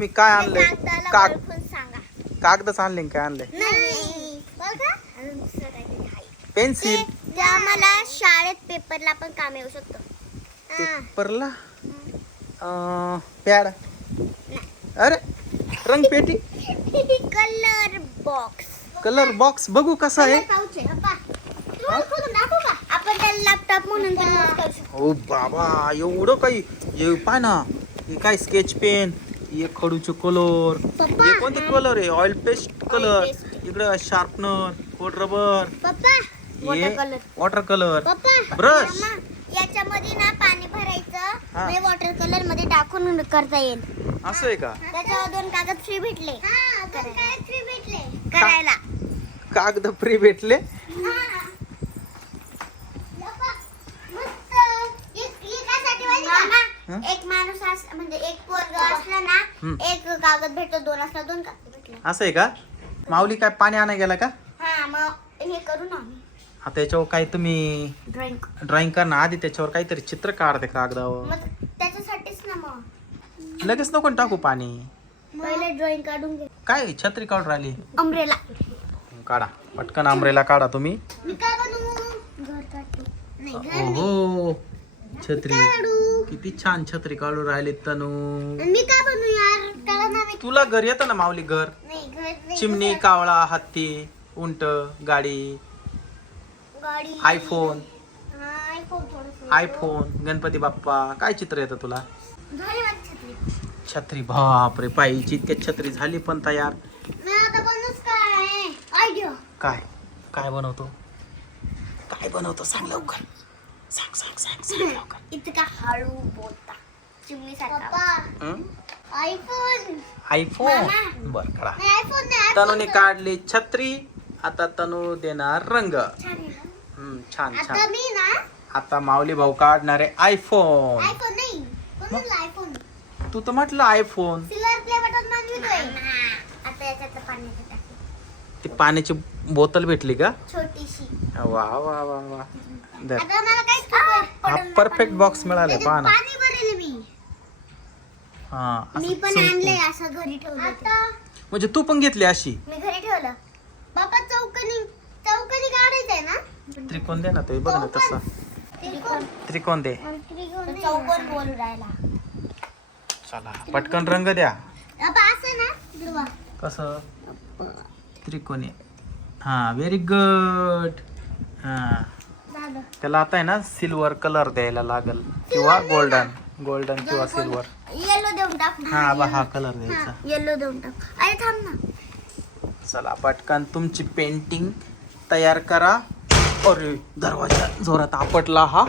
तुम्ही काय आणलंय? काग सांगा. कागदच आणले काय आणलंय? नाही बघा अजून दुसरं काहीतरी आहे. पेन्सिल. ते आम्हाला शाळेत पेपरला पण काम येऊ शकतो. पेपरला पॅड. अरे रंगपेटी. Colour box. कलर बॉक्स बघू कसा आहे. आपण त्याला लॅपटॉप म्हणून पण use करू शकतो. ओ बाबा एवढं काही. हे पाय ना, हे काय स्केच पेन, हे खडूचे कलर, पप्पा. हे कोणते कलर आहे? Oil paste colour, paste. इकडे शार्पनर, खोड रबर, पप्पा वॉटर हे कलर. वॉटर कलर, पप्पा ब्रश. मामा, याच्यामध्ये ना पाणी भरायचं हा. म्हणजे वॉटर कलर मध्ये टाकून करता येईल. असं आहे का? त्याच्यावर 2 कागद फ्री भेटले. करायला. कागद फ्री भेटले. मामा, एक माणूस म्हणजे एक पोरग असला ना, एक कागद भेटतो, 2 असला 2 कागद भेटले. असं आहे का? माऊली काय पाणी आणायला गेला का? हा मग हे करू ना आम्ही आता याच्यावर काय तुम्ही ड्रॉइंग. ड्रॉइंग करणार आधी त्याच्यावर काहीतरी चित्र काढते कागदावर. मग त्याच्यासाठीच ना मग लगेच नको टाकू पाणी. पहिले ड्रॉइंग काढून घे. काय छत्री काढून राहिली? अम्ब्रेला. काढा पटकन आंब्रेला काढा तुम्ही. मी काय बनवू? घर काढतो. नाही घर नाही. हो छत्री. काढू. किती छान छत्री काढून राहिली तनू. मी काय बनवू यार? त्याला ना मी तुला घर येतं ना माऊली? घर, नाही घर नाही. चिमणी, कावळा, हत्ती, उंट, गाडी, गाडी. आयफोन, हा, आयफोन थोडंसं. आयफोन, गणपती बाप्पा. काय चित्र येतं तुला? झाली माझी छत्री. छत्री. बापरे पायीची इतक्या छत्री झाली पण तयार. मी आता बनवूच काय आयडिया. काय काय बनवतो? काय बनवतो सांग लवकर. सांग सांग सांग सांग लवकर. इतका हळू बोलता चिमणी सारखा. हं? आयफोन. आयफोन. मामा. बर काढा. नाही आयफोन नाही. तनूने काढली छत्री. आता तनू देणार रंग. छान आहे ना? छान आता छान. मी ना आता माऊली भाऊ काढणार आहे आयफोन. आयफोन नाही बनवला आयफोन. तू तर म्हटलं आयफोन. सिल्वर प्ले बटन बनवितोय. आता याच्यात पाण्याची टाकी ती पाण्याची बोतल भेटली का? छोटीशी. वा वा वा वा. धर. आता मला काय हा परफेक्ट बॉक्स मिळाले पहा ना. पाणी भरेल मी. हा मी असं पण चौकोन. आणलंय असं घरी ठेवलं. आता म्हणजे तू पण घेतली अशी? मी घरी ठेवलं. बाबा चौकनी काढायचंय ना? त्रिकोण दे ना ते बघ ना तसा. त्रिकोण दे. चौकोन बोलू राहिला. चला पटकन रंग द्या. बाबा असं ना ध्रुवा. कसं? त्रिकोणी. हा व्हेरी गुड. हा झालं. त्याला आता आहे ना सिल्वर कलर द्यायला लागल किंवा गोल्डन. गोल्डन किंवा सिल्वर. येलो देऊन टाक. हा बा हा कलर द्यायचा. येलो देऊन टाक. अरे थांब ना. चला पटकन तुमची पेंटिंग तयार करा. अरे दरवाजा जोरात आपटला हा.